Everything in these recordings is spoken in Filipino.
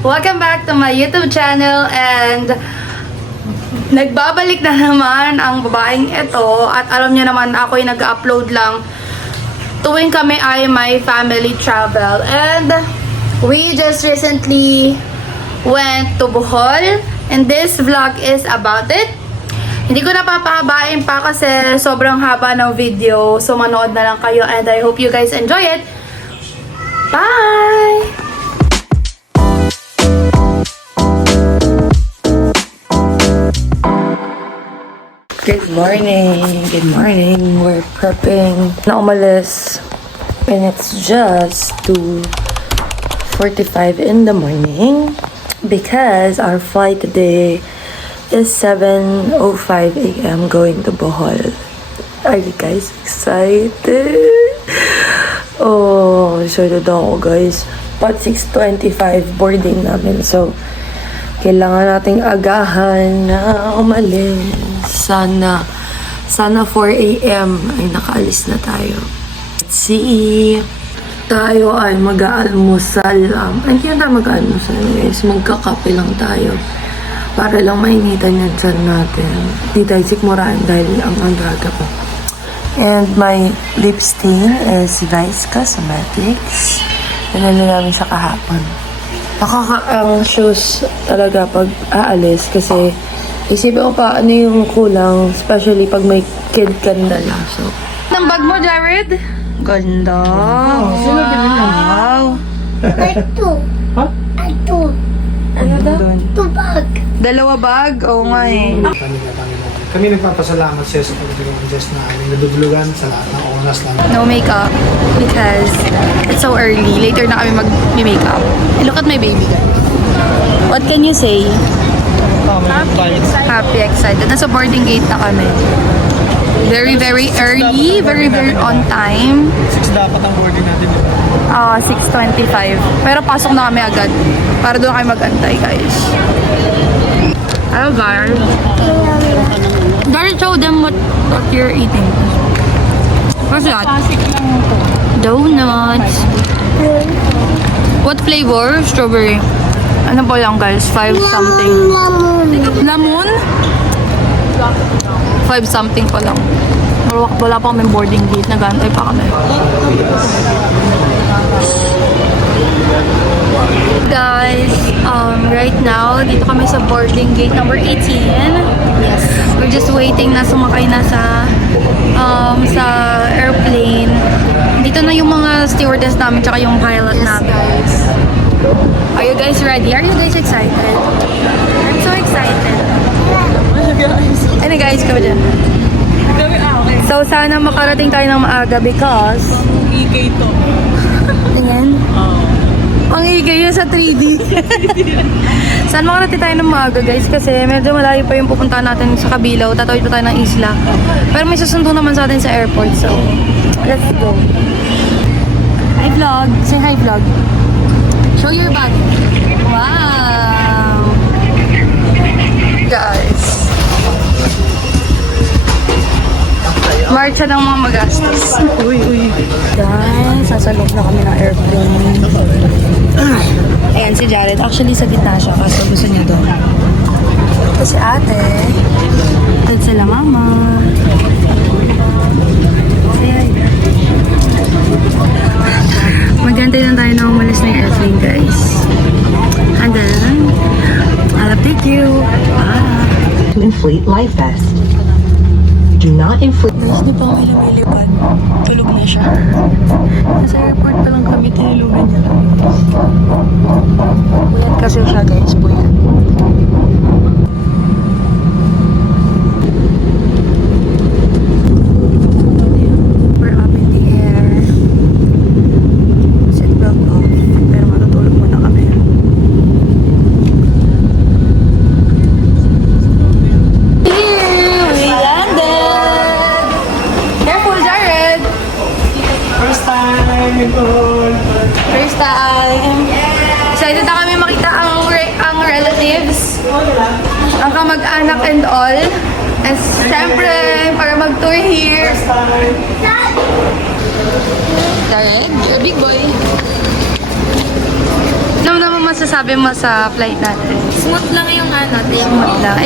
Welcome back to my YouTube channel and nagbabalik na naman ang babaeng ito at alam niyo naman ako'y nag-upload lang tuwing kami ay may family travel and we just recently went to Bohol and this vlog is about it. Hindi ko na papahabain pa kasi sobrang haba ng video, so manood na lang kayo and I hope you guys enjoy it. Bye! Good morning! Good morning! We're prepping na umalis and it's just 2:45 in the morning because our flight today is 7:05 a.m. going to Bohol. Are you guys excited? Oh, excited ako guys. But 6:25 boarding namin. So, kailangan nating agahan na umalis. Sana 4 a.m. ay nakaalis na tayo. Let's see. Tayo ay mag-aalmusal lang. Ay, hindi na tayo mag-aalmusal guys. Magkakape lang tayo. Para lang mainitan yung tiyan natin. Hindi tayo sikmuraan dahil ang andraga pa. And my lip stain is Vice Cosmetics. Nanalo namin siya kahapon. Nakakaang shoes talaga pag aalis kasi isipin ko pa ano yung kulang, especially pag may kid ka dala. So, ang bag mo, Jared? Ganda. Wow. Like two. Huh? Like two. Ano daw? Two bag. Dalawa bag? Oo nga eh. Kami nagpapasalamat sa sa pagdulungan Diyos na aming nadudulugan sa lahat ng oras na No makeup because it's so early. Later na kami mag-makeup. And look at my baby guys. What can you say? Happy, excited. Nasa boarding gate na kami. Very, very early. Very, very on time. 6 dapat ang boarding natin. 6:25. Pero pasok na kami agad. Para doon kami mag-antay, guys. Hello, guys. Darren, show them what you're eating. What's that? Donuts. What flavor? Strawberry. Ano po lang, guys? 5 something. Lamon? 5 something pa lang. Wala pa kami boarding gate. Nag-aantay pa kami. Guys, right now, dito kami sa boarding gate number 18. Yes. We're just waiting na sumakay na sa airplane. Dito na yung mga stewardess namin tsaka yung pilot namin. Are you guys ready? Are you guys excited? I'm so excited. Ano guys, kami dyan. So, sana makarating tayo ng maaga because Ikay to. ayan. Ang igay yun sa 3D. Saan makarating tayo ng maaga guys? Kasi medyo malayo pa yung pupuntahan natin sa Kabilaw. Tatawid pa tayo ng isla. Pero may susundo naman sa atin sa airport. So, let's go. Hi vlog. Say hi vlog. Show your bag. Wow. Guys. Marcha ng mga magastos. Uy. Guys, nasa loob na kami ng airplane. Ayan si Jared. Actually, sa gitna siya kasi gusto niya doon. Ito si ate. Ito sila mama. Ayan. Magantay lang tayo na umalis ng airplane, guys. And then, I'll update you. Bye. To inflate life vest. Do not inflate. Guys, di pa kami lumilipad. Tulog na siya. Nasa airport pa lang kami, tinulugan niya kami. Puyat kasi siya guys, puyat. We're up in the air. Seatbelt off. Pero matutulog muna kami. Here we landed! Careful, Jared! First time in all. First time. Excited na kami makita ang relatives, ang kamag-anak and all. And syempre, para mag-tour here. Jared, you're a big boy. Ano naman masasabi mo sa flight natin? Smooth lang yung day.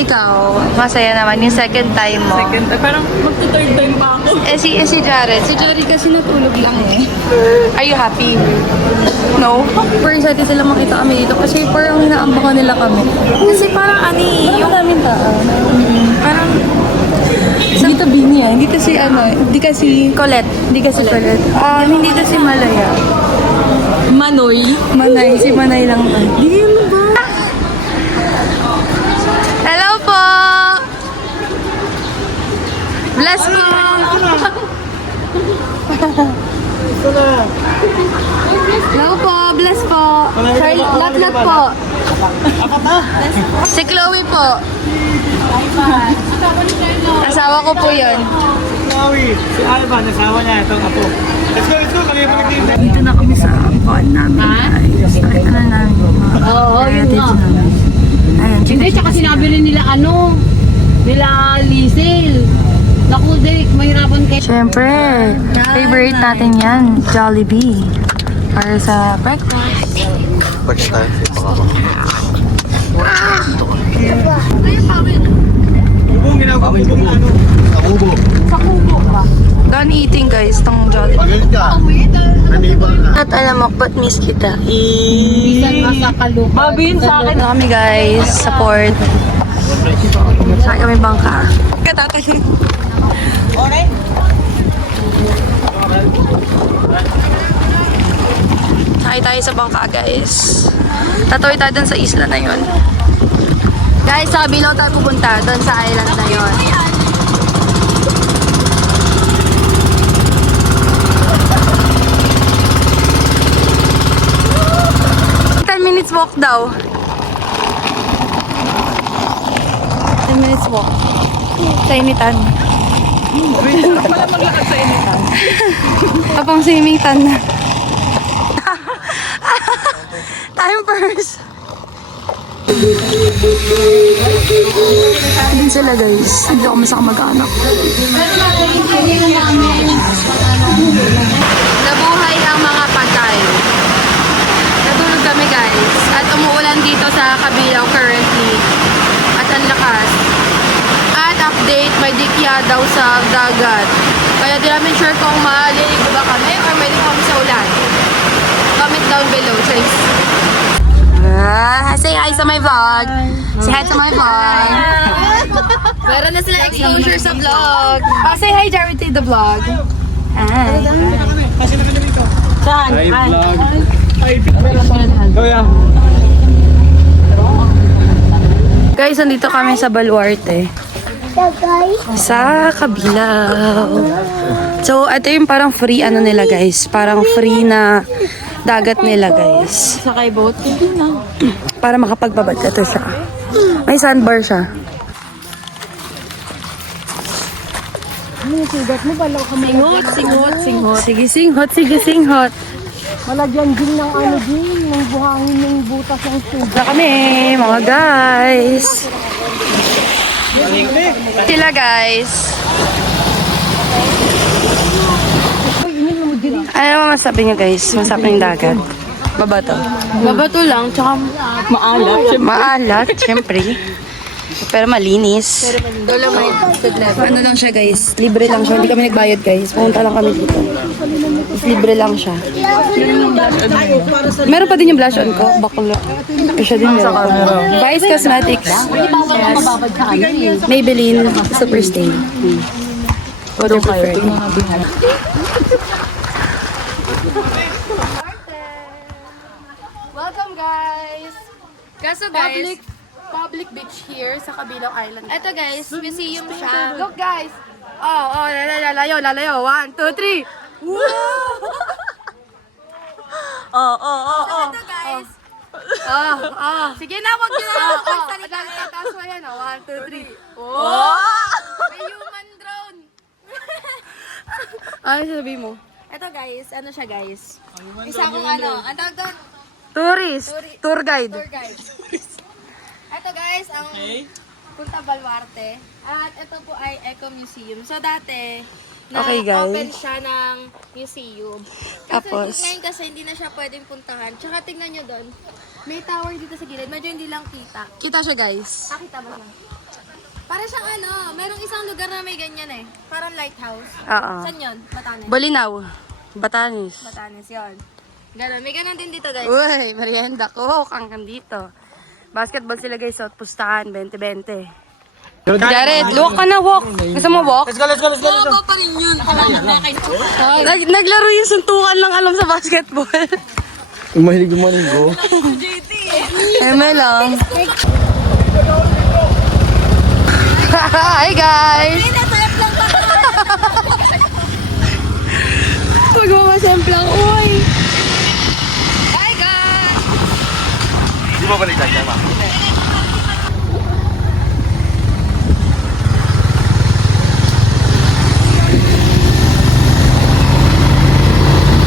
Ikaw, masaya naman yung second time mo. Parang magta-third time pa ako. Si Jared. Si Jared kasi natulog lang eh. Are you happy? No? Pero excited sila makita kami dito kasi parang inaambakan nila kami. Kasi parang Yung daming tao. parang Dito Bini ah. Hindi kasi hindi kasi Colette. Hindi kasi Colette. Hindi kasi Malaya. Manoy. Manay. Si Manay lang. Di ba? Hello po! Bless po! Hello po! Bless po! Lot po! Si Chloe po. Asawa ko po yun. Si Alba, nasawa niya itong apo. Let's go, let's go. Dito na kami sa ampon namin. Start na namin. Oo, yun nga. Ayan, Hindi, tsaka sinabi rin nila nila Lizel. Naku, Dek, mahirapan kayo. Siyempre, favorite natin yan, Jollibee. Para sa breakfast. Bubong, ginagawa bubong Done eating guys, tong Jollibee. Magalit ka. Nanibang ka. At alam mo, but miss kita. Bisan masakalo. Mabin sa akin. Kami guys, support. Sa kami bangka. Katatayin. Sakay tayo sa bangka guys. Tatawid tayo dun sa isla na yon. Guys, sa Bilaw tayo pupunta. Dun sa island na yon. Minutes walk daw. 10 minutes walk. Sa initan. Wala maglakad sa initan. Kapang swimming tan na. Time first. Din sila guys. Hindi ako masaka mag-anak. Nabuhay ang mga pagkain. Natulog kami guys. At umuulan dito sa Kabilaw currently. At ang lakas. At update, may dikya daw sa dagat. Kaya di namin sure kung maliligo ba kami or may kami sa ulan. Comment down below, guys. Say hi sa my vlog. Say hi to my vlog. Meron na sila exposure sa vlog. Say hi, Jared, to the vlog. Hi. Hi, vlog. Kuya. Guys, andito kami sa Baluarte. Sa Kabilaw. So, ito yung parang free nila guys. Parang free na dagat nila guys. Sakay boat. Para makapagbabad. Ito siya. May sandbar siya. Singhot. Sige, singhot. Sige, singhot. Malagyan din ng ng buhangin ng butas ng tubig. Na kami, mga guys. Sila guys. Ano naman masabi niyo guys? Masabi ng dagat. Babato. Babato lang, tsaka maalat. Maalat, syempre. Pero malinis. Dolomite. Ano lang siya guys? Libre lang siya. Hindi kami nagbayad guys. Pumunta lang kami dito. Tapos libre lang siya. Meron pa din yung blush on ko. Bakla. Siya din meron. Vice Cosmetics. Mababad sa Maybelline Superstay. What do you prefer? Welcome guys! Kaso guys, public beach here sa Kabilaw Island. Ito guys, museum siya. Look guys! Lalayo. 1, 2, 3! Ito guys. Sige na, wag nyo na. Taas mo yan, 1, 2, 3. May human drone. Ano sabi mo? Ito guys, ano siya guys? Isa kong ang tawag doon? Tourist. Tour guide. Tour guide. Ito guys, ang Punta Baluarte. At ito po ay Eco Museum. So dati, Na Okay, guys. open siya ng museum. Tapos? Ngayon kasi hindi na siya pwedeng puntahan. Tsaka tingnan nyo doon. May tower dito sa gilid. Medyo hindi lang kita. Kita siya, guys. Nakita ba siya? Para siyang merong isang lugar na may ganyan eh. Parang lighthouse. Oo. Saan yun? Batanes. Bolinaw. Batanes. Batanes yun. Ganon. May ganon din dito guys. Uy, merienda ko. Kangkang dito. Basketball sila, guys. Sa pustahan, 20-20. Jared, walk ka na, walk. Gusto mo walk? Let's go, let's go, let's go. Let's go. pa rin yun. Naglaro yung suntukan lang alam sa basketball. Mahilig manigo. Eme lang. Hi, guys! Magmamasemplang, uy! Hi, guys! Di ba balik tayo, ma?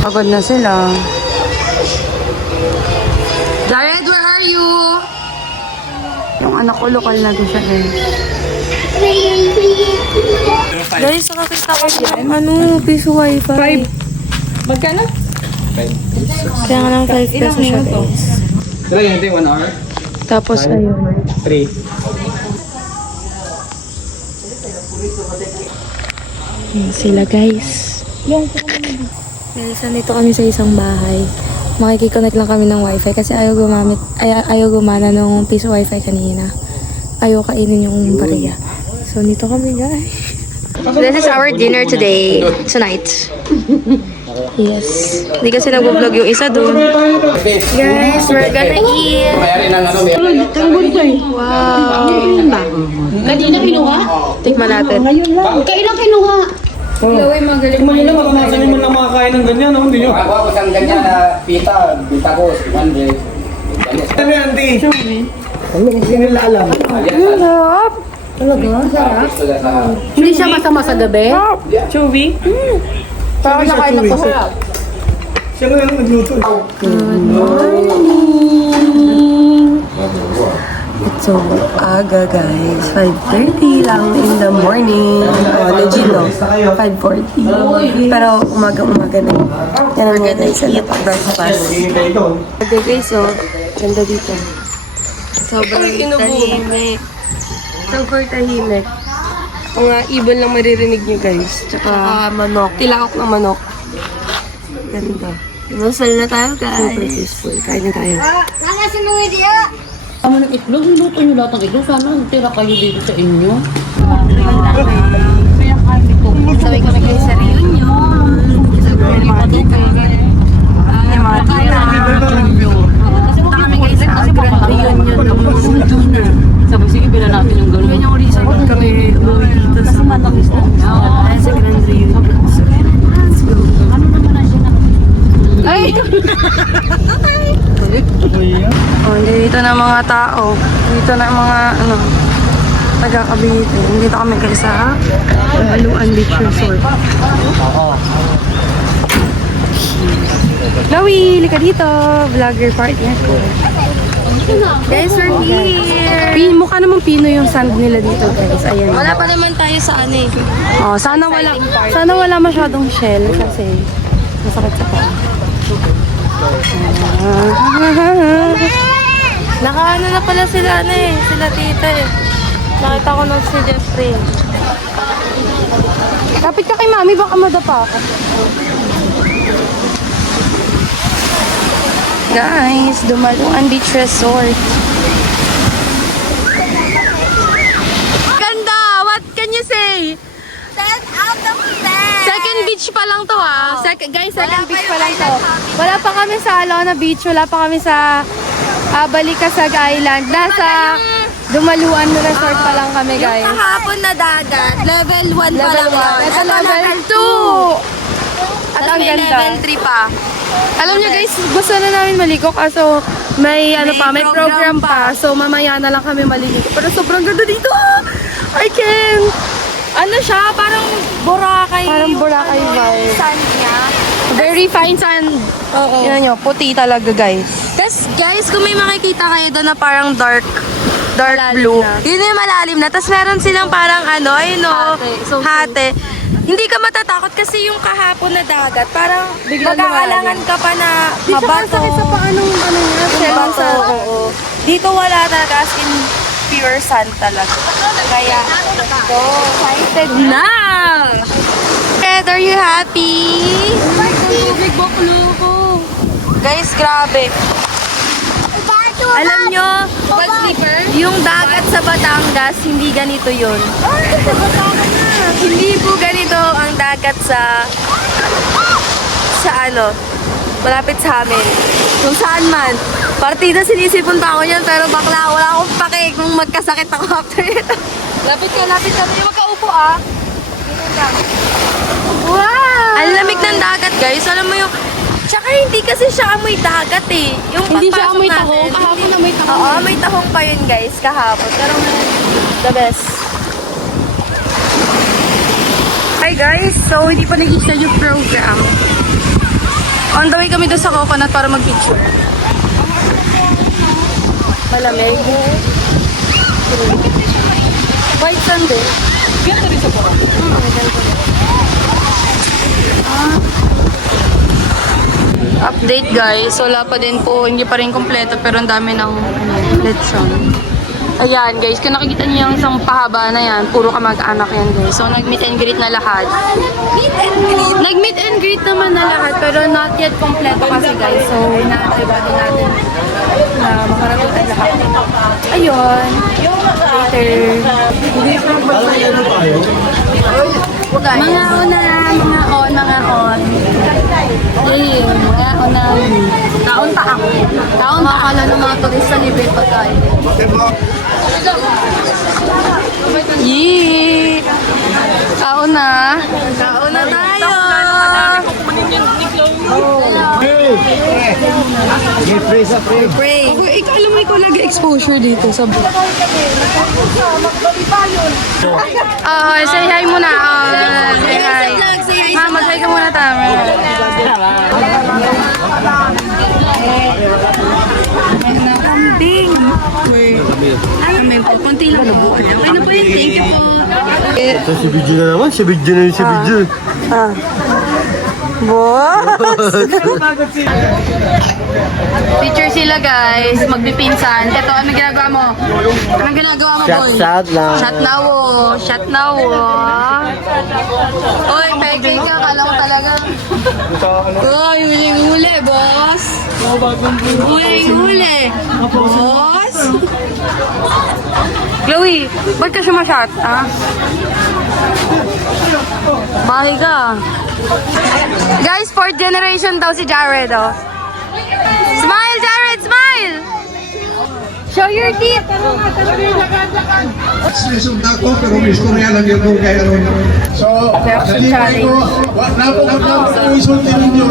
Pagod na sila. Jared, where are you? Yung anak ko, lokal na doon siya eh. Guys, nakakita ko yung piso wifi. 5. Magkano? 5. Kaya nga lang 5 pesos siya, guys. Tara, yun ito yung 1 hour. Tapos, ayun. 3. Ayan sila, guys. Guys, nandito kami sa isang bahay. Makikiconnect lang kami ng wifi kasi ayaw gumana nung piso wifi kanina. Ayaw kainin yung bariya. So, nito kami, guys. This is our dinner tonight. Yes. Hindi kasi nag-vlog yung isa doon. Guys, we're gonna eat. Wow. Kanina kinuha? Tikman natin. Kailan kinuha? Kumain na, makamasan naman lang makakain ng ganyan, no? Hindi nyo. Ako isang ganyan na pita ko, 100. Ano yan, auntie? Hindi nila alam. Sarap. Hindi siya masama sa gabi? Chewy. Parang nakain na po sila. Siya ko yung nagluto. It's so aga, guys. 5:30 lang in the morning. Legit, no? 5:40. Pero umaga-umaga na. Yan ang mga guys, breakfast. Okay, guys, so, ganda dito. Sobrang tahimik. Sobrang tahimik. Mga ibon lang maririnig nyo, guys. Tsaka manok. Tilakok ng manok. Ganda. Masal na tayo, guys. Super peaceful. Kain na tayo. Mama, si mga dia. Tama ng itlog, niluto nyo lahat ng itlog. Sana tira kayo dito sa inyo. Sabay kami guys sa reunion. May mga tita. May mga tita. Punta kami guys sa grand reunion. Sabi, sige, bila natin yung gano'n. Yun yung reason kung kami umuwi dito sa Matamis na. Sa grand reunion. Let's go. Ay! Oh, dito na mga tao. Dito na mga taga-Cavite. Dito kami guys sa Aluan Beach Resort. Lawi, lika dito. Vlogger partner ko. Guys, we're here. Mukha naman pino yung sand nila dito, guys. Ayan. Wala pa naman tayo sa Oh, sana wala masyadong shell kasi masakit sa paa. Nakaano na pala sila sila tita eh. Nakita ko na si Jeffrey. Kapit ka kay mami, baka madapa ka. Guys, Dumaluan Beach Resort. Ganda! What can you say? 10 out of 10! Second beach pa lang to guys, second beach pa lang to. Wala pa kami sa Alona Beach, wala pa kami sa Balikasag Island. Nasa Dumaluan Resort pa lang kami, guys. Yung kahapon na dagat, level 1 pa Level lang 1. yun. Ito level 2. At ang May ganda. level 3 pa. Alam nyo guys, gusto na namin maligo kaso may program pa. So mamaya na lang kami maligo. Pero sobrang ganda dito. I can. Ano siya? Parang Boracay. Parang Boracay vibe. Sand niya. Very fine sand. Oo. Yan nyo, puti talaga guys. Tapos guys, kung may makikita kayo doon na parang dark blue. Yun yung malalim na. Tapos meron silang parang ayun o, hate. Hindi ka matatakot kasi yung kahapon na dagat, parang Biglang mag-aalangan ka pa na Di siya mabato. kasakit sa paanong ano niya, Yung shell bato, sa... oo. Dito wala talaga, as in pure sand talaga. Kaya, ito, excited na! Ed, are you happy? Tubig, baklo ko. Guys, grabe. Alam nyo, yung dagat sa Batangas, hindi ganito yun. Hindi po ganito ang dagat sa ano, malapit sa amin. Kung saan man. Partida sinisipon pa ako niyan, pero bakla, wala akong pake kung magkasakit ako after ito. Lapit ka. Huwag ka upo ah. Ganyan lang. Wow! Ang lamig ng dagat, guys. Alam mo yung... Tsaka hindi kasi siya amoy dagat eh. Yung Hindi siya pagpasok amoy natin, tahong. Kahapon hindi- amoy tahong. Oo, amoy tahong pa yun guys, kahapon. Pero ngayon, the best. Hi guys, so hindi pa nag-start yung program. On the way kami doon sa Coconut para mag-picture. Malamig. White sand eh. Ganito rin sa buwan. Update guys, wala pa din po, hindi pa rin kompleto pero ang dami ng lechon. Ayan guys, kung nakikita niyo yung isang pahaba na yan, puro kamag-anak yan guys. So nag-meet and greet na lahat. Nag-meet and greet naman na lahat pero not yet kompleto kasi guys. So inaantay pa din natin na makarating tayo lahat. Ayun. Later. Mga on. Yay, mga on. Taon pa ako. Taon pa akala ng mga turista libre pagkain. Yee! Taon na tayo! Pray. Ikaw, alam mo, ikaw lagi exposure dito sa buwan. Say hi muna. Say hi. Ma, mag-hi ka muna tama. Kambing. Amin po, konti lang po. Ano po yun? Thank you po. Ito si Bidyo na naman. Si Bidyo na yung si Bidyo. Picture sila guys, magpipinsan. Ito, ano ginagawa mo? Anong ginagawa mo, boy? Shot lang. Shot now, Oy, peke ka, kala ko talaga. Uy, huling-huli, boss. Huling-huli. Boss. Chloe, ba't ka sumashot, ha? Bahay ka. Guys, fourth generation daw si Jared, oh. Smile, Jared, smile! Show your teeth! Resulta ko, pero may istorya lang yung kung kaya ron. So, nandito ko, napag ko isulti ninyo.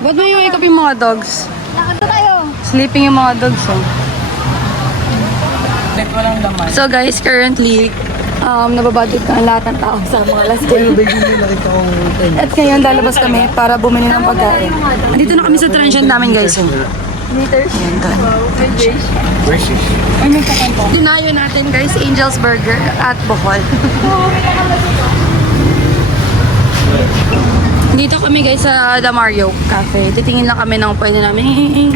Ba't mo yung wake up yung mga dogs? Sleeping yung mga dogs, oh. So guys, currently, nababudget na ang lahat ng tao sa mga last day. At ngayon, lalabas kami para bumili ng pagkain. Andito na kami sa transient namin, guys. Meters? Dinayo natin, guys, Angel's Burger at Bohol. Dito kami guys sa The Mario Cafe. Titingin lang kami ng pwede namin.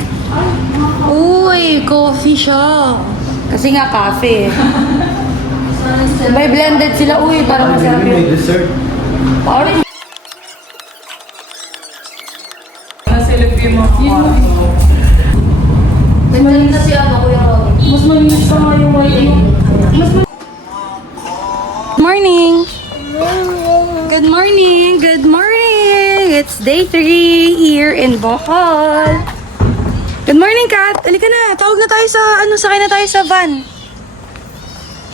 Uy, coffee siya. Kasi nga cafe. May blended sila. Uy, parang masarap yun. dessert. Parang mas malinis siya ako yung mas malinis pa nga yung white. Morning! Good morning! Good morning! It's day 3 here in Bohol. Good morning, Kat! Halika na! Tawag na tayo sa, sakay na tayo sa van.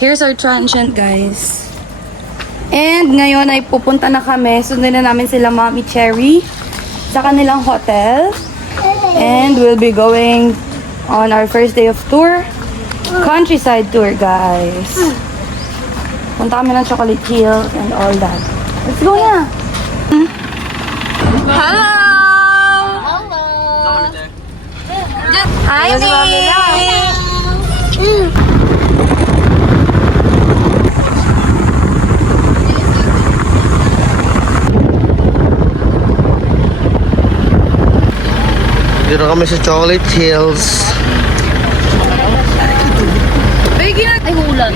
Here's our transient, guys. And ngayon ay pupunta na kami. Sundin na namin sila Mami Cherry sa kanilang hotel. And we'll be going on our first day of tour. Countryside tour, guys. Punta kami ng Chocolate Hill and all that. Let's go na! Hello! Hi, Nick! Dito kami sa Chocolate Hills. Ay, ulan.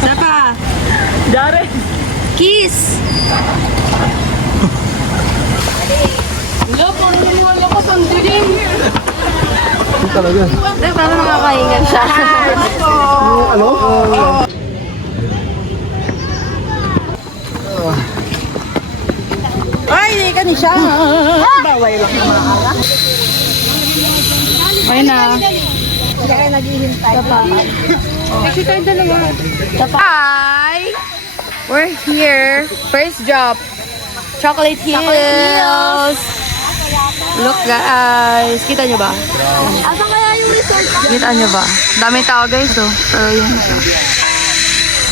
Sapa! Dare. Kiss! Wala, parang naniwala ko sa dilim. Parang nakakahingan siya. Ay, ka ni siya. Baway lang na maaga. Ayun na. Kasi tayo dalawa. Hi! We're here. First drop. Chocolate Hills. Look guys. Kita nyo ba? Asa kaya yung resort? Kita nyo ba? Daming tao guys oh. Pero yun siya.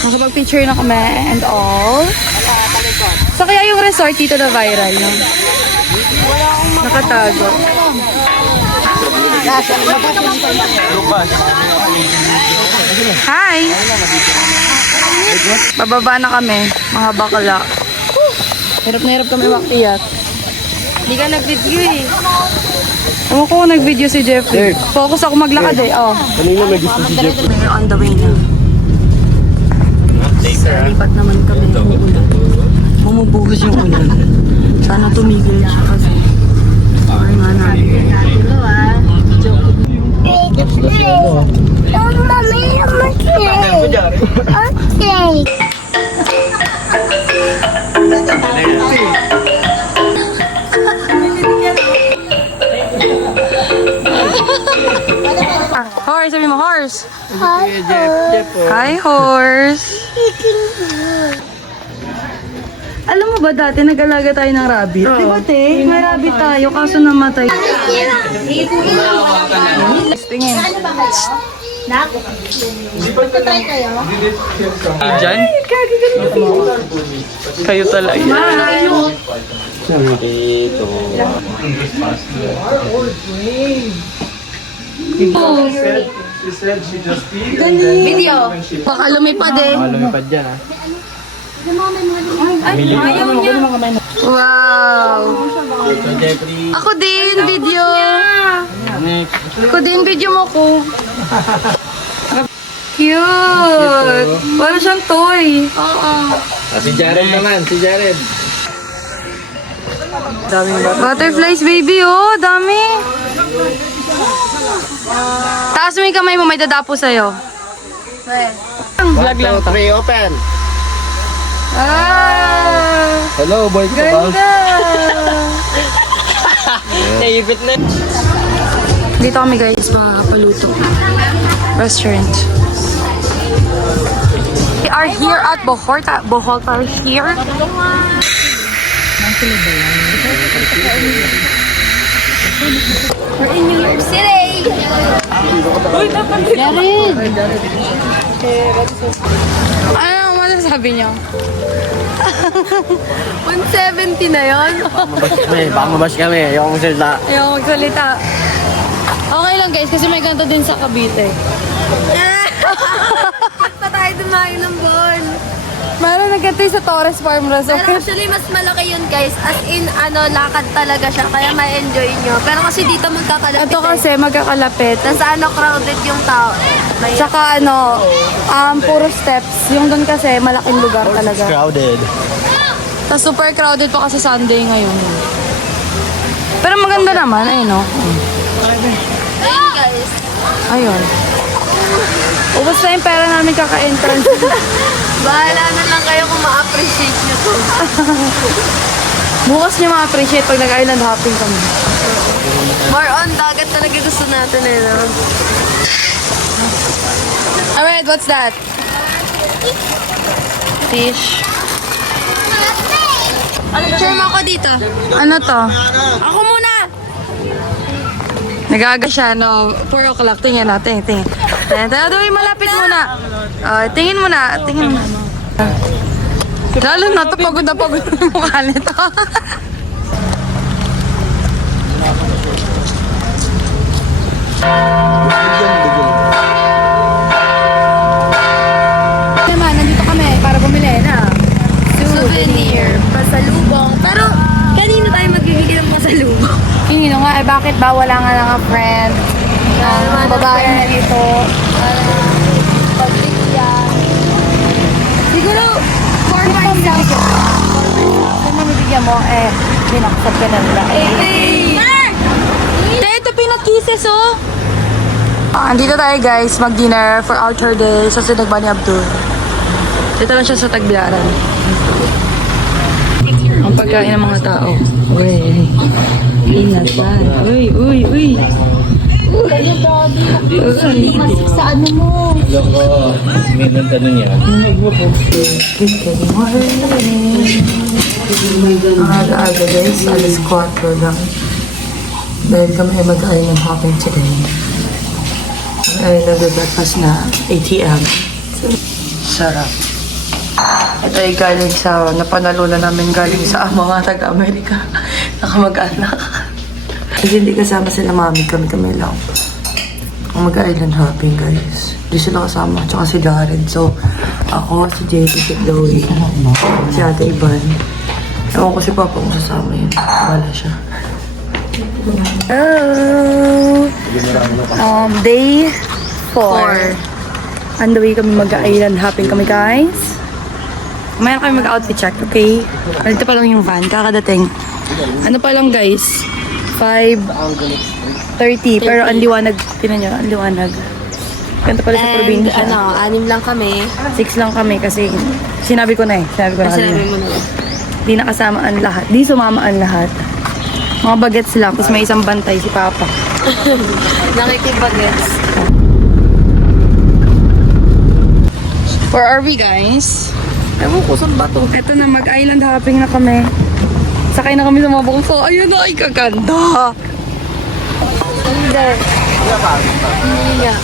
Nakapag-picture na kami and all. So kaya yung resort dito na viral no? Nakatago. Hi! Bababa na kami, mga bakla. Hirap na hirap kami maktiyat. Hindi ka nag-video eh. Ewan ko kung nag-video si Jeffrey. Focus ako maglakad eh. Oh. Kanina may gusto si Jeff. We're on the way na. Lipat naman kami ng ulan. Bumubuhos yung ulan. Sana tumigil siya kasi. Ay nga natin. Okay. Horse, sabi mo horse. Hi horse. Alam mo ba dati nag-alaga tayo ng rabbit? Di ba te? May rabbit tayo kaso namatay. Tingin. Diyan? Kayo talaga. Dito. Video. Baka lumipad eh. Lumipad dyan ha. Wow. Ako din video. Ako din video mo ko. Cute. Parang siyang toy. Oo. Si Jared naman, si Jared. Butterflies baby oh, dami. Taas mo yung kamay mo, may dadapo sa'yo. Vlog lang to. 3, open. Ah, Hello, boy ka ba? ganda. Naipit na. Dito kami guys, makakapaluto. Restaurant. We are here at Bohol Tower here. We're in New York City! Ano masasabi niyo? 170 na yon. Baka mabash kami. Ayoko magsalita. Ayaw magsalita. Okay lang guys, kasi may ganito din sa Cavite. Ba't pa tayo dumayo ng bon? Meron nagkatay sa Torres Farm Pero Resort. actually, mas malaki yun guys. As in, lakad talaga siya. Kaya ma-enjoy nyo. Pero kasi dito magkakalapit. Ito kasi magkakalapit. Tapos crowded yung tao. May Tsaka puro steps. Yung doon kasi malaking lugar talaga. Crowded. Tapos super crowded pa kasi Sunday ngayon. Pero maganda naman, ayun no. Ayun guys. Ayun. Ubus na yung pera namin kaka-entrance. Bahala na lang kayo kung ma-appreciate nyo to. Bukas nyo ma-appreciate pag nag-island hopping kami. More on dagat talaga gusto natin no? Alright, what's that? Fish. Picture mo ako dito. Ano to? Ako muna! Nagaga siya, no? 4 o'clock. Tingnan natin, tingin. Tingin, malapit muna. Tingin muna, tingin muna. Lalo na to, pagod na yung mukha nito. Naman, nandito kami para bumili na. Souvenir, pasalubong. Pero, kanino tayo magbibigay ng pasalubong? Kinino nga, bakit ba wala nga lang ang friend? Babae na dito. Pagbigyan. Siguro, 4 times lang siya. Kung mamibigyan mo, binakasap ka na nila. Ito, pinag-kisses, oh! Andito tayo, guys, mag-dinner for our third day sa Sinagba ni Abdul. Dito lang siya sa Tagbiaran. Ang pagkain ng mga tao. Uy, inatan. Uy, uy, uy. Sa ano mo? Ang aga-aga guys, alas 4 lang. Dahil kami ay mag-island hopping today. Kami ay nag-breakfast na ATM. Sarap. Ito ay galing sa, napanalunan namin galing sa mga taga-Amerika. Nakamag-anak. Kasi hindi kasama sila mami, kami lang. Ang mag-island hopping guys. Hindi sila kasama, tsaka si Jared. So, ako, si JT, si Chloe, si Ate Ivan. Ewan ko si Papa kung sasama yun. Wala siya. Day 4. On the way kami mag-island hopping kami guys. Mayroon kami mag-outfit check, okay? Dito pa lang yung van, kakadating. Ano pa lang guys? 5:30, pero ang liwanag, tinan nyo, ang liwanag. Ganito pala sa probinsya. 6 lang kami. 6 lang kami kasi sinabi ko na Sinabi mo na. Di nakasama ang lahat. Di sumama ang lahat. Mga bagets lang, tapos may isang bantay si Papa. Nakikibagets. Where are we guys? Ewan ko, saan ba to? Ito na, mag-island hopping na kami. Sakay na kami sa mga bangso. Ayun na, ay kaganda. Hindi nga.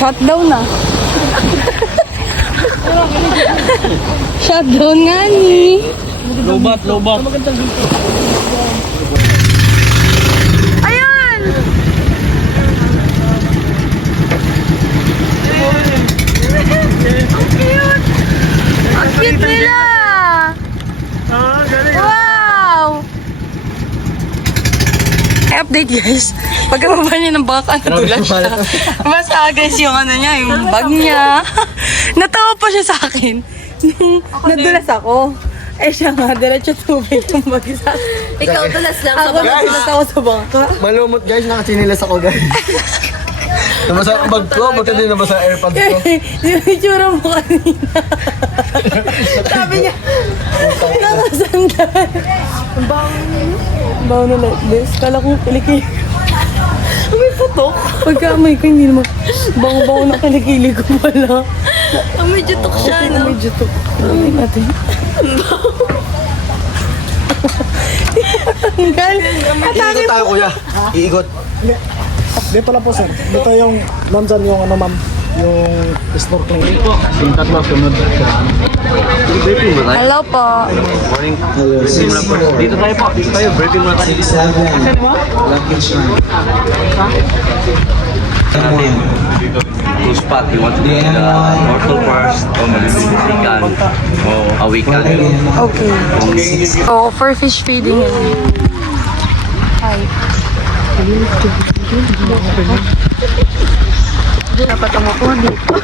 Shutdown na. Shutdown nga ni. Lobat. Ayan! Ang cute! Ang cute nila! Wow! Update guys. Pagkababa niya ng baka, natulan siya. Mas agres yung niya, yung bag niya. Natawa pa siya sa akin. Nadulas ako. Siya nga, diretso tubig yung bag sa akin. Ikaw tulas lang sa Ako nadulas ako sa bangka. Malumot guys, nakachinilas ako guys. Nabasa ang bag ko, buti din nabasa ang airpods ko. Yung itsura mo kanina. Sabi niya, nakasandal. Ang baho na like this. Kala kong kilikili. May putok. Pagka-amoy ko, hindi naman. Bango-bango na kilikili ko pala. Medyo tok siya, no? Medyo tok. Amoy natin. Tanggal. Iikot tayo kuya. Iikot. Dito lang po sir. Dito yung, nandyan yung ma'am, yung snorkeling. Yung tatlo, sunod. Hello po. Morning. Briefing muna po. Dito tayo po. Briefing muna tayo. Natin. Two spot. You want to do the mortal first o magbibigyan o awikan. Okay. So, for fish feeding yun. Hi. Dapat umupo dito.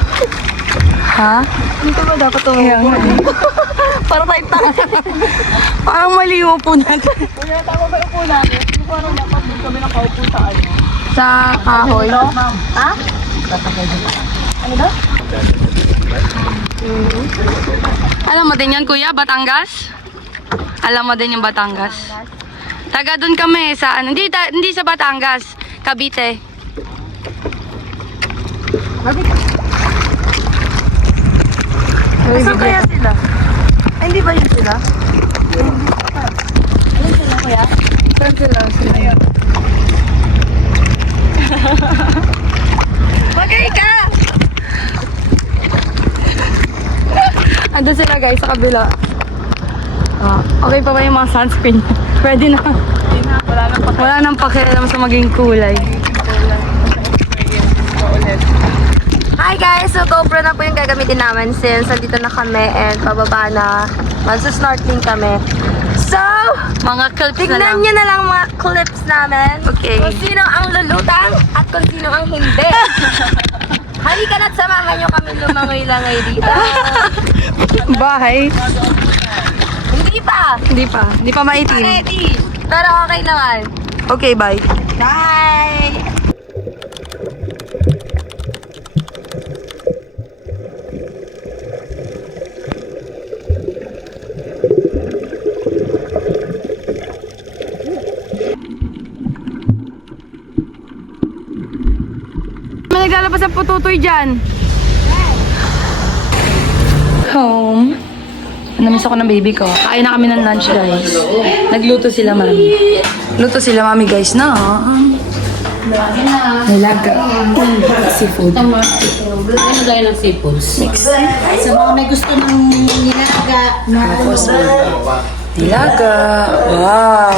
Ha? Dito ba dapat umupo dito? Para tayo tayo. Parang mali yung upo natin. Kaya tama ba yung po namin? Hindi ko anong dapat din kami nakaupo sa ano. Sa kahoy. Ha? Ano daw? Alam mo din yan, kuya? Batangas? Alam mo din yung Batangas? Taga doon kami sa ano. Hindi sa Batangas. Cavite. Saan kaya sila? Ay, hindi ba yun sila? Ano sila, kuya? Saan sila? Sila. Magay ka! Andun sila guys, sa kabila. Okay pa ba yung mga sunscreen? Pwede na. Wala nang pakialam sa maging kulay. Hi guys! So GoPro na po yung gagamitin namin since nandito na kami and pababa na. Magsa-snorkeling kami. So, mga clips na lang. Tignan nyo na lang mga clips namin. Okay. Kung sino ang lulutang at kung sino ang hindi. Halika na't samahan nyo kami lumangoy-langoy dito. Bye! Hindi pa! Hindi pa maitim. Ready. Pero okay naman. Okay, bye. Bye! May naglalabas ang pututoy dyan. Home. Namiss ako ng baby ko. Kain na kami ng lunch, guys. Nagluto sila, mami. Luto sila, mami, guys, na. Nilaga. Seafood. Ano tayo ng seafoods? Sa mga may gusto ng nilaga na Nilaga. Wow.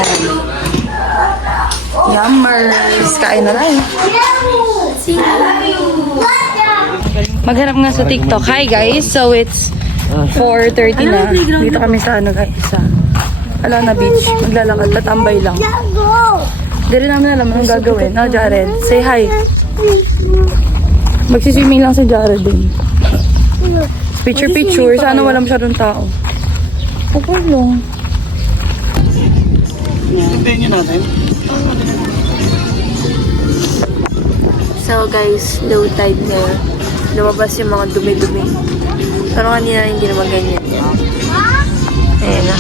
Yummers. Kain na lang. Maghanap nga sa TikTok. Hi, guys. So, it's 4:30 na. Dito kami sa ano, guys. Sa Alana Beach. Maglalakad. Tatambay lang. Hindi rin namin alam anong gagawin. No, Jared? Say hi. Magsiswimming lang si Jared din. Picture. Sana wala masyadong tao. Okay lang. So guys, low tide na. Lumabas yung mga dumi-dumi. Pero kanina hindi naman ganyan. Ayan na.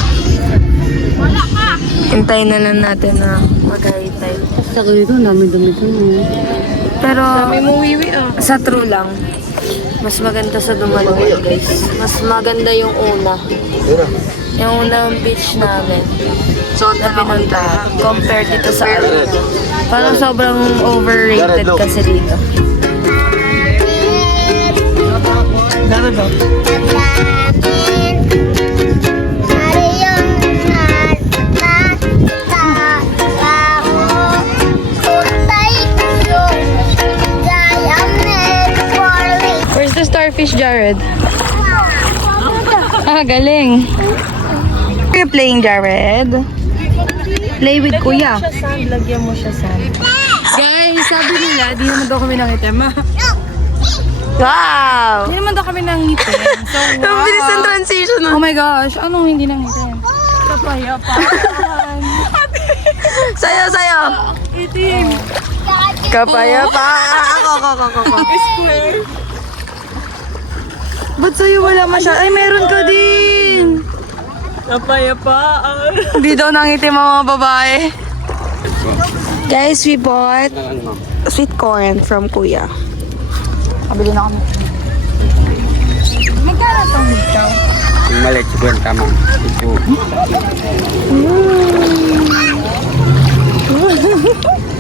Hintayin na lang natin na mag-high tide. Sa ganito, namin dito. Pero sa true lang, mas maganda sa Dumaluan, guys. Mas maganda yung una. Yung unang beach namin. So, na pinunta. Compared dito sa ano. Parang sobrang overrated kasi dito. Where's the starfish, Jared? Galing. Are you playing, Jared? Play with Kuya. Lagyan mo siya sand. Guys, sabi nila, di naman daw kami nangitim. Wow! Di naman daw kami nangitim. So, wow. Ang bilis ng transition. Oh my gosh, anong hindi nangitim? Kapayapaan. Sayo. Itim. Kapayapaan. Ako. Ba't sa'yo wala masyado? Ay, meron ka din. Kapayapaan. Hindi daw nangitim ang mga babae. Guys, we bought sweet corn from Kuya. Kabili na kami. Magkano itong hitaw? Yung maliit siguro tama.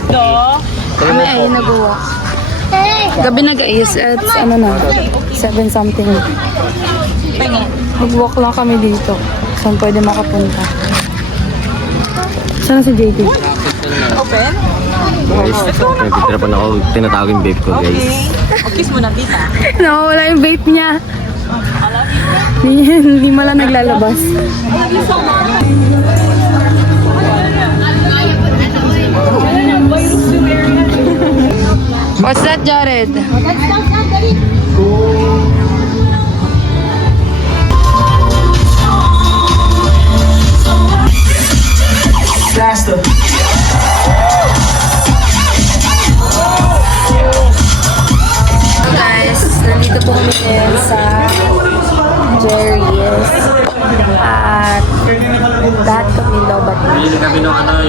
Ito. Kami ay nag-walk. Gabi nag-ais at ano na, 7 something. Mag-walk lang kami dito. Saan pwede makapunta. Saan si JD? Open? Guys, nagtitrapan ako, tinatawag yung vape ko guys. Nawawala yung vape niya. Hindi mala naglalabas. What's that, Jared? Hello guys, nandito po kami ngayon sa Jerry's at lahat kami lobat na.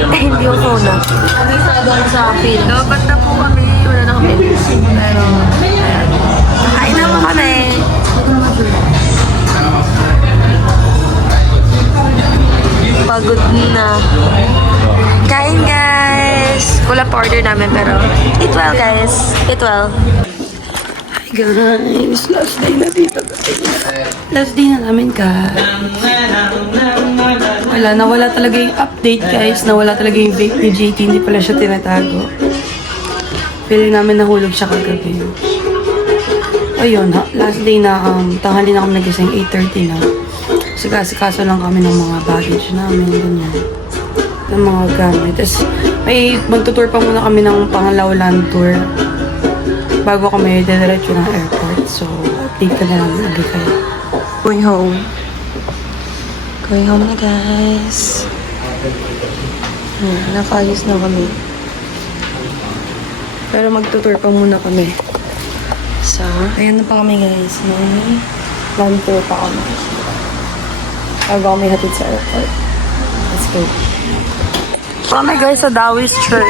Hindi yung phone na. Kabisado ko sa akin. Lobat na po kami. Wala na kami. Pero, ayan. Kain na po kami. Pagod na. Kain guys. Wala pa order namin pero eat well guys. Eat well. Hi guys. Last day na dito guys. Last day na namin nawala talaga yung update guys. Nawala talaga yung vape ni JT. Hindi pala siya tinatago. Feeling namin nahulog siya kagabi. Ayun, last day na tanghali na kami nagising 8:30 na. Sikaso lang kami ng mga baggage namin, ganyan. Ng mga gamit. Tapos, magtutour pa muna kami ng Panglao Land Tour bago kami didiretso ng airport. So, update ka na lang ulit kayo. Going home. Going home na, guys. Nakaayos na kami. Pero magtutour pa muna kami. So, ayan na pa kami, guys. May land tour pa kami. Bago kami hatid sa airport. Let's go. Kami guys sa Dawis Church.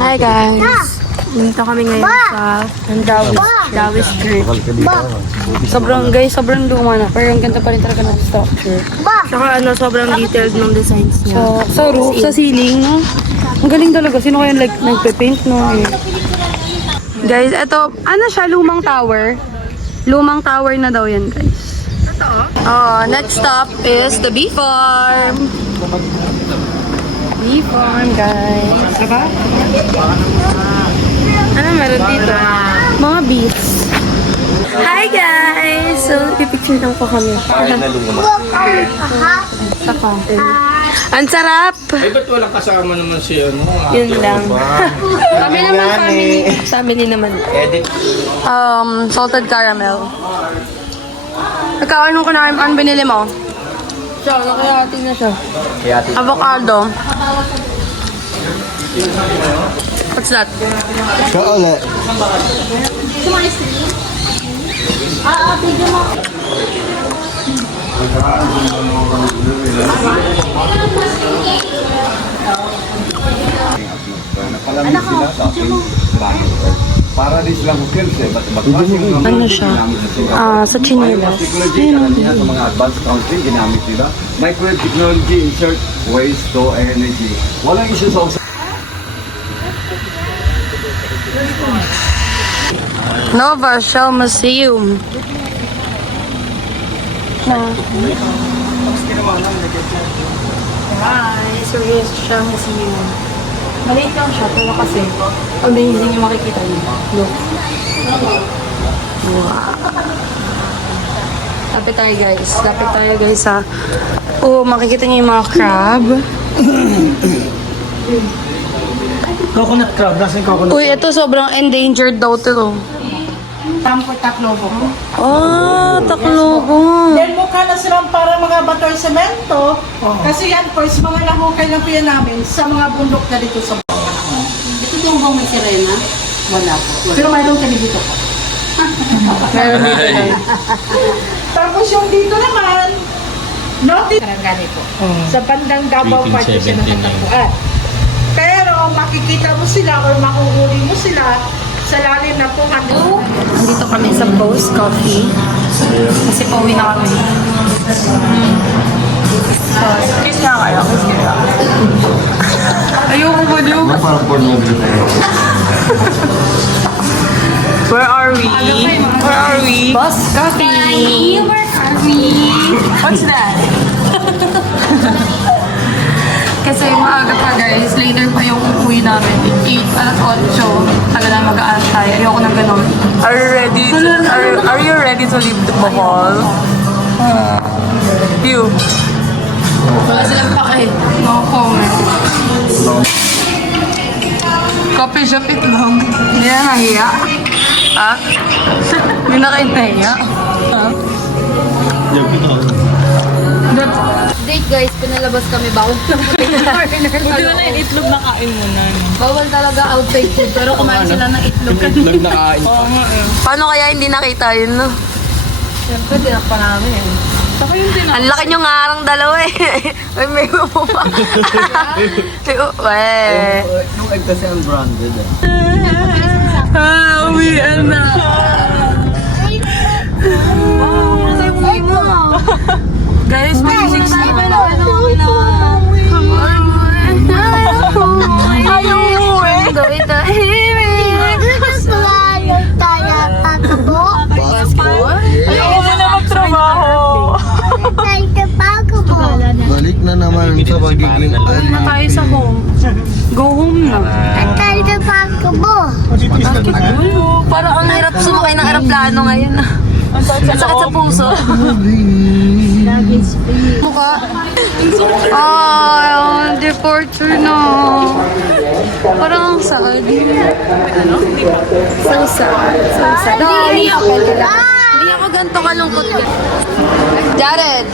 Hi guys. Dito kami ngayon sa Dawis Church. Sobrang luma na. Pero ang ganda pa rin talaga ng structure. Saka sobrang detailed ng designs niya. Sa roof, sa ceiling, no? Ang galing talaga. Sino kaya nagpe-paint, no? Guys, ito, siya? Lumang tower. Lumang tower na daw yan, guys. Next stop is the bee farm. Bee farm, guys. Diba? Ano meron dito? Mga bees. Hi, guys! So, pipicture lang po kami. Sa fountain. Ang sarap! Ay, ba't walang kasama naman si Yun lang. Kami naman family naman. Salted caramel. Ikaw, anong kunain? Ano binili mo? Siya, nakayati na siya. Avocado. What's that? Kaulit. Para di silang hotel siya, Ano siya? Sa chinelas. sa mga advanced counseling ginamit nila. Microwave technology insert waste to energy. Walang issue sa Nova Shell Museum. Serious Shell Museum. Maliit lang siya, pero kasi amazing yung makikita niyo. Look. Wow. Lapit tayo guys sa... makikita niyo yung mga crab. Coconut crab. Nasa yung coconut? Uy, ito sobrang endangered daw ito. Tampo taklobo ko. Taklobo. Then mukha na silang para mga batoy semento. Kasi yan po is mga nahukay lang po yan namin sa mga bundok na dito sa Ito yung bang may sirena? Wala po. Pero mayroon kami dito po. Meron dito lang. Tapos yung dito naman, notice karangani po. Sa bandang Davao Park po siya nakatagpuan. Pero makikita mo sila or makuhuli mo sila sa lalim na 200. Nandito kami sa Post Coffee. Kasi pauwi na kami. So, kiss nga kayo. Ayoko ba doon? Where are we? Where are we? Boss Coffee. What's that? Kasi maaga pa guys, later pa yung uwi namin. 8 alas 8. Tagal na mag-aantay. Ayoko na ganun. Are you ready to leave the Bohol? You? Wala silang pake. No comment. Coffee shop itlog. Hindi na nahiya. Ha? Hindi na kayo nahiya. Ha? Date guys, pinalabas kami. Bawal na Buti na yung itlog na kain mo na. Bawal talaga outside food. Pero kumain sila ng itlog. Itlog na kain. Oo nga eh. Paano kaya hindi nakita yun, no? Siyempre, tinak pa namin. Saka yung Ang laki nyo nga arang dalawa eh. May mo pa. Yung egg kasi unbranded eh. Uwian na. Guys, mag-6 na ba na ayaw umuwi. Gawin tahimik. Ayaw mo na magtrabaho. Balik na naman sa pagiging Na tayo sa home. Go home na. Parang ang hirap sumakay ng aeroplano ngayon. Ang sakit sa puso. Mukha. Ay, departure na. Parang ang sad. So sad. So sad. Hindi ako ganito kalungkot. Jared!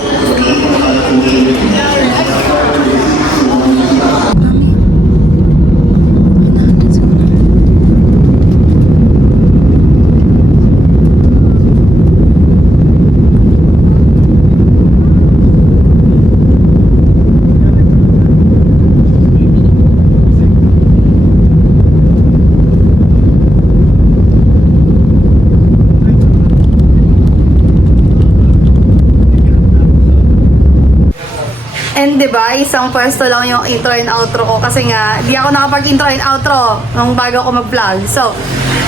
And diba, isang pwesto lang yung intro and outro ko kasi nga, di ako nakapag-intro and outro nung bago ako mag-vlog. So,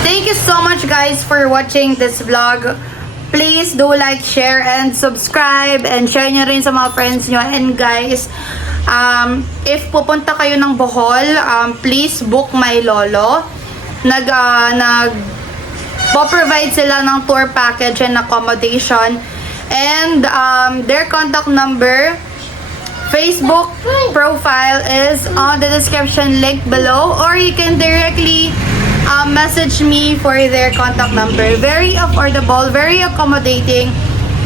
thank you so much guys for watching this vlog. Please do like, share, and subscribe. And share nyo rin sa mga friends nyo. And guys, if pupunta kayo ng Bohol, please book my lolo. Po-provide sila ng tour package and accommodation. And their contact number, Facebook profile is on the description link below, or you can directly message me for their contact number. Very affordable, very accommodating,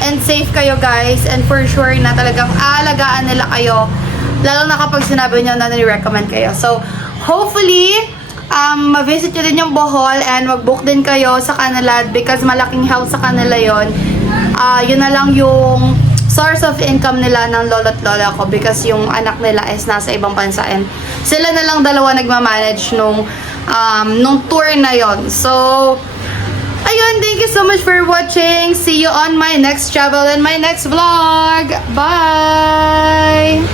and safe kayo guys, and for sure na talagang aalagaan nila kayo, lalo na kapag sinabi nyo na nire-recommend kayo. So hopefully ma-visit nyo din yung Bohol and mag-book din kayo sa kanila because malaking help sa kanila yon. Yun na lang yung source of income nila ng lolo't lola ko because yung anak nila is nasa ibang bansa and sila na lang dalawa nagmamanage nung tour na yon. So, ayun, thank you so much for watching. See you on my next travel and my next vlog. Bye!